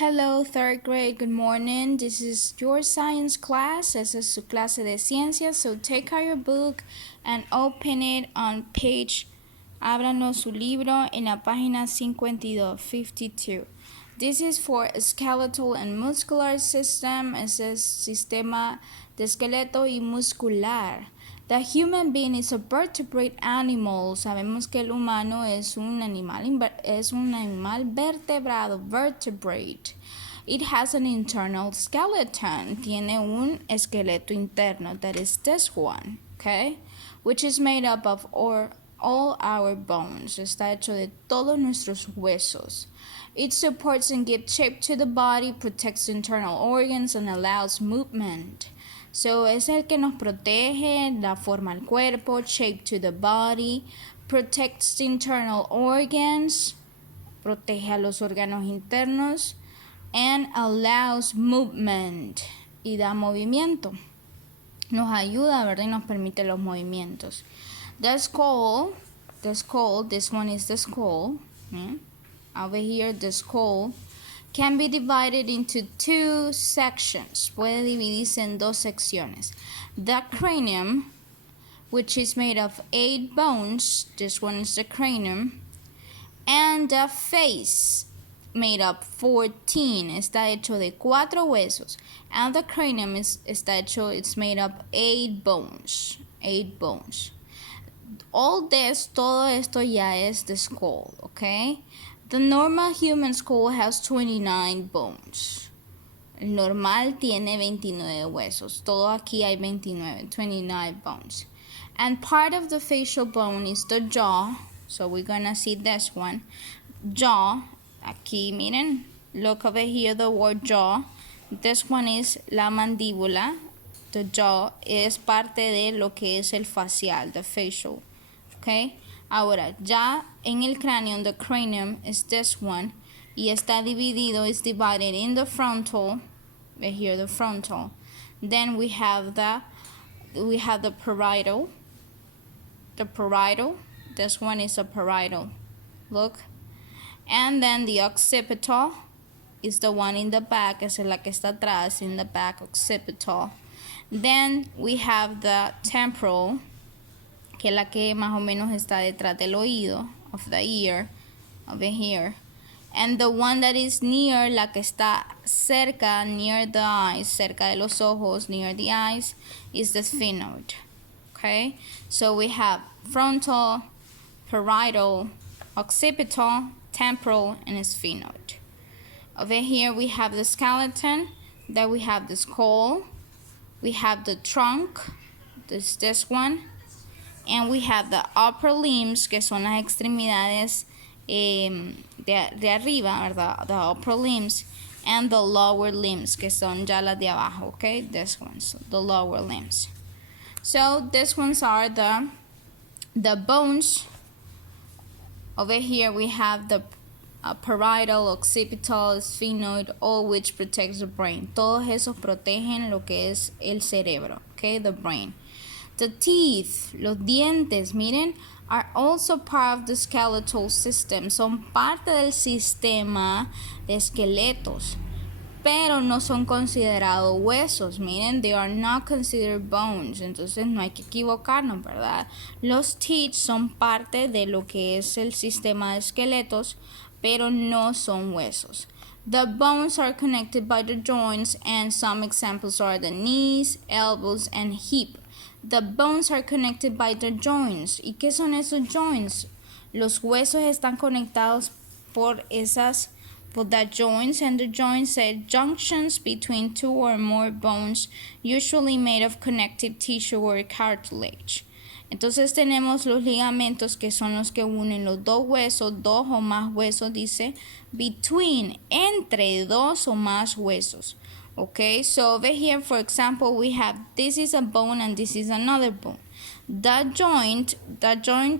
Hello, third grade. Good morning. This is your science class. Esa es su clase de ciencias. So take out your book and open it on page. Ábranos su libro en la página 52, 52. This is for skeletal and muscular system. Ese es sistema de esqueleto y muscular. The human being is a vertebrate animal. Sabemos que el humano es un animal vertebrado, vertebrate. It has an internal skeleton. Tiene un esqueleto interno. That is this one, okay? Which is made up of all our bones. Está hecho de todos nuestros huesos. It supports and gives shape to the body, protects internal organs, and allows movement. So es el que nos protege, da forma al cuerpo, shape to the body, protects the internal organs, protege a los órganos internos, and allows movement, y da movimiento. Nos ayuda, ¿verdad? Y nos permite los movimientos. The skull, this one is the skull. Over here, the skull can be divided into two sections. Puede dividirse en dos secciones. The cranium, which is made of 8 bones. This one is the cranium. And the face, made up 14. Está hecho de 4 huesos. And the cranium it's made up 8 bones. 8 bones. Todo esto ya es the skull, okay? The normal human skull has 29 bones. El normal tiene 29 huesos. Todo aquí hay 29 bones. And part of the facial bone is the jaw. So we're gonna see this one. Jaw. Aquí, miren. Look over here, the word jaw. This one is la mandíbula. The jaw es parte de lo que es el facial, the facial. Okay? Ahora, ya en el cráneo, the cranium is this one, y está dividido, is divided in the frontal, right here, the frontal. Then we have the parietal. The parietal, this one is a parietal. Look. And then the occipital is the one in the back, es la que está atrás, in the back, occipital. Then we have the temporal, que es la que más o menos está detrás del oído, of the ear, over here. And the one that is near, la que está cerca, near the eyes, cerca de los ojos, near the eyes, is the sphenoid. Okay? So we have frontal, parietal, occipital, temporal, and sphenoid. Over here we have the skeleton, then we have the skull, we have the trunk, this one, and we have the upper limbs, que son las extremidades de arriba, ¿verdad? The upper limbs, and the lower limbs, que son ya las de abajo, okay? This one's the lower limbs. So these ones are the bones. Over here we have the parietal, occipital, sphenoid, all which protects the brain. Todos esos protegen lo que es el cerebro, okay? The brain. The teeth, los dientes, miren, are also part of the skeletal system. Son parte del sistema de esqueletos, pero no son considerados huesos. Miren, they are not considered bones. Entonces no hay que equivocarnos, ¿verdad? Los teeth son parte de lo que es el sistema de esqueletos, pero no son huesos. The bones are connected by the joints, and some examples are the knees, elbows, and hip. The bones are connected by the joints. ¿Y qué son esos joints? Los huesos están conectados por the joints, and the joints are junctions between 2 or more bones, usually made of connective tissue or cartilage. Entonces tenemos los ligamentos, que son los que unen los dos huesos, 2 o más huesos, dice, between, entre 2 o más huesos. Okay, so over here, for example, we have, this is a bone and this is another bone. The joint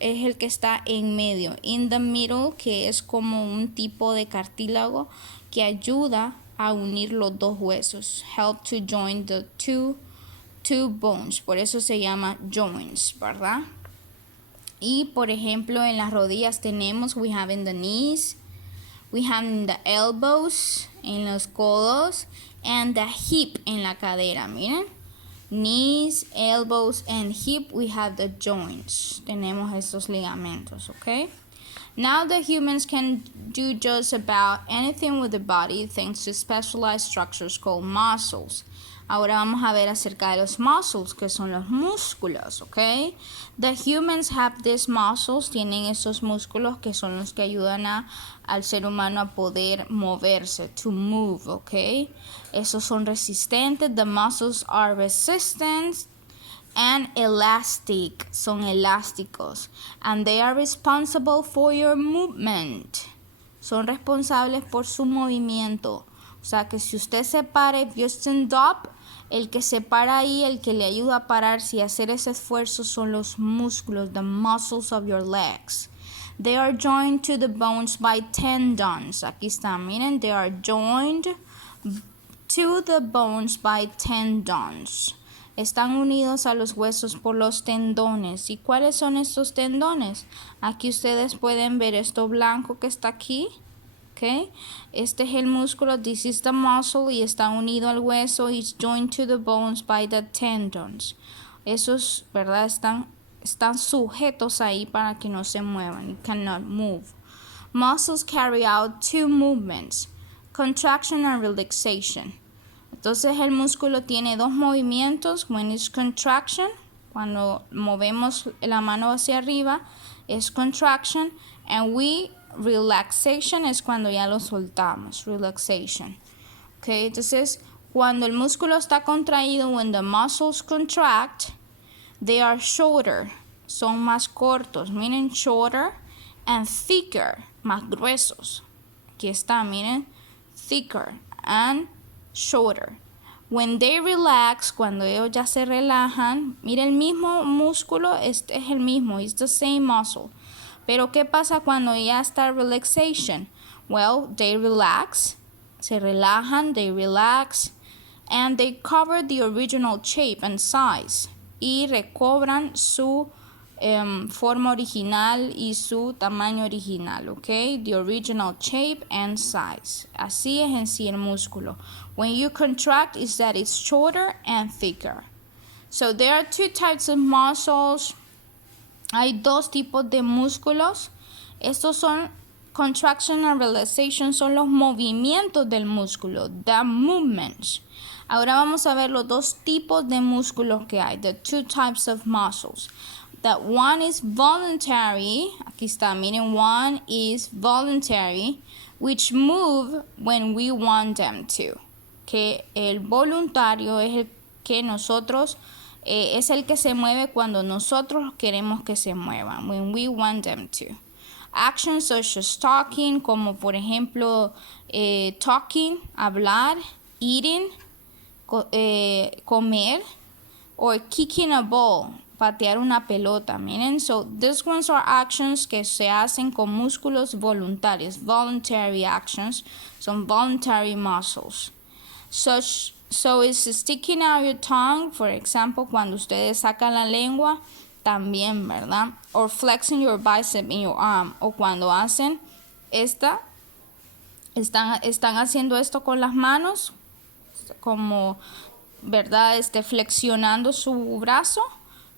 es el que está en medio, in the middle, que es como un tipo de cartílago que ayuda a unir los dos huesos, help to join the two bones, por eso se llama joints, ¿verdad? Y por ejemplo, en las rodillas tenemos, we have in the knees, We have in the elbows, en los codos, and the hip, en la cadera, miren. Knees, elbows, and hip, we have the joints. Tenemos estos ligamentos, okay? Now the humans can do just about anything with the body thanks to specialized structures called muscles. Ahora vamos a ver acerca de los muscles, que son los músculos, ¿ok? The humans have these muscles, tienen esos músculos que son los que ayudan al ser humano a poder moverse, to move, ¿ok? Esos son resistentes, the muscles are resistant and elastic, son elásticos, and they are responsible for your movement. Son responsables por su movimiento. O sea que si usted se para, if you stand up, el que se para ahí, el que le ayuda a pararse y hacer ese esfuerzo son los músculos, the muscles of your legs. They are joined to the bones by tendons. Aquí está, miren, they are joined to the bones by tendons. Están unidos a los huesos por los tendones. ¿Y cuáles son estos tendones? Aquí ustedes pueden ver esto blanco que está aquí. Okay. Este es el músculo, this is the muscle, y está unido al hueso, it's joined to the bones by the tendons. Esos, ¿verdad? Están sujetos ahí para que no se muevan, you cannot move. Muscles carry out two movements, contraction and relaxation. Entonces el músculo tiene dos movimientos, when it's contraction, cuando movemos la mano hacia arriba, es contraction, and relaxation es cuando ya lo soltamos, relaxation. Okay, entonces cuando el músculo está contraído, when the muscles contract, they are shorter, son más cortos, miren, shorter, and thicker, más gruesos. Aquí está, miren, thicker and shorter. When they relax, cuando ellos ya se relajan, miren el mismo músculo, este es el mismo, it's the same muscle. Pero ¿qué pasa cuando ya está relaxation? Well, they relax, se relajan, they relax, and they cover the original shape and size. Y recobran su forma original y su tamaño original, ¿ok? The original shape and size. Así es en sí el músculo. When you contract, is that it's shorter and thicker. So there are two types of muscles. Hay dos tipos de músculos. Estos son contraction and relaxation, son los movimientos del músculo, the movements. Ahora vamos a ver los dos tipos de músculos que hay, the two types of muscles. That one is voluntary, aquí está, miren, one is voluntary, which move when we want them to. Que el voluntario es el que nosotros es el que se mueve cuando nosotros queremos que se muevan, when we want them to. Actions such as talking, como por ejemplo talking, hablar, eating, comer, or kicking a ball, patear una pelota, miren. So these ones are actions que se hacen con músculos voluntarios, voluntary actions, son voluntary muscles. So is sticking out your tongue, for example, cuando ustedes sacan la lengua, también, ¿verdad? Or flexing your bicep in your arm, o cuando hacen están haciendo esto con las manos, como, ¿verdad? Flexionando su brazo.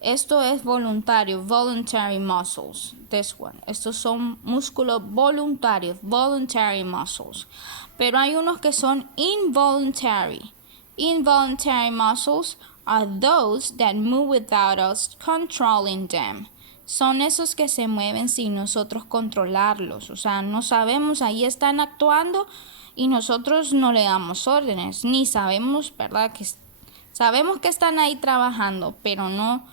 Esto es voluntario, voluntary muscles, this one. Estos son músculos voluntarios, voluntary muscles. Pero hay unos que son involuntary. Involuntary muscles are those that move without us controlling them. Son esos que se mueven sin nosotros controlarlos. O sea, no sabemos, ahí están actuando y nosotros no le damos órdenes. Ni sabemos, ¿verdad? Sabemos que están ahí trabajando, pero no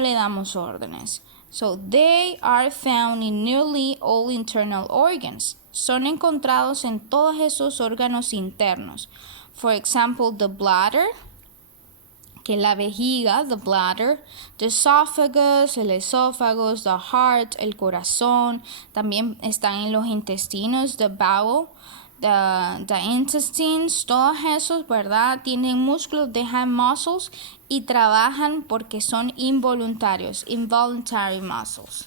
le damos órdenes. So, they are found in nearly all internal organs. Son encontrados en todos esos órganos internos. For example, the bladder, que es la vejiga, the bladder, the esophagus, el esófago, the heart, el corazón, también están en los intestinos, the bowel, the intestines, todos esos, ¿verdad? Tienen músculos, they have muscles y trabajan porque son involuntarios, involuntary muscles.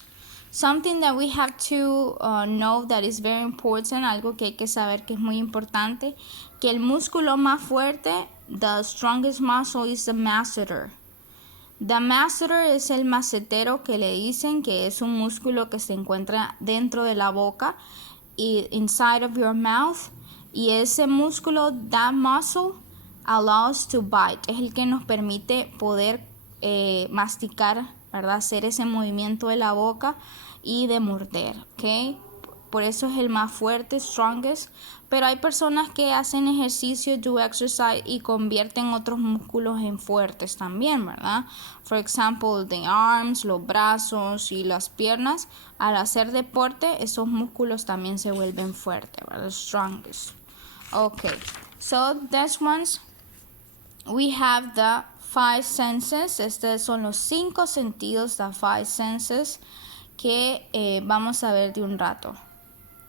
Something that we have to know that is very important, algo que hay que saber que es muy importante, que el músculo más fuerte, the strongest muscle is the masseter. The masseter es el macetero que le dicen, que es un músculo que se encuentra dentro de la boca, y inside of your mouth, y ese músculo, that muscle, allows to bite, es el que nos permite poder masticar, ¿verdad? Hacer ese movimiento de la boca y de morder, ¿ok? Por eso es el más fuerte, strongest. Pero hay personas que hacen ejercicio, do exercise, y convierten otros músculos en fuertes también, ¿verdad? For example, the arms, los brazos y las piernas. Al hacer deporte, esos músculos también se vuelven fuertes, ¿verdad? Strongest. Okay, so that's ones. We have the 5 senses. Estos son los 5 sentidos, the 5 senses, que vamos a ver de un rato.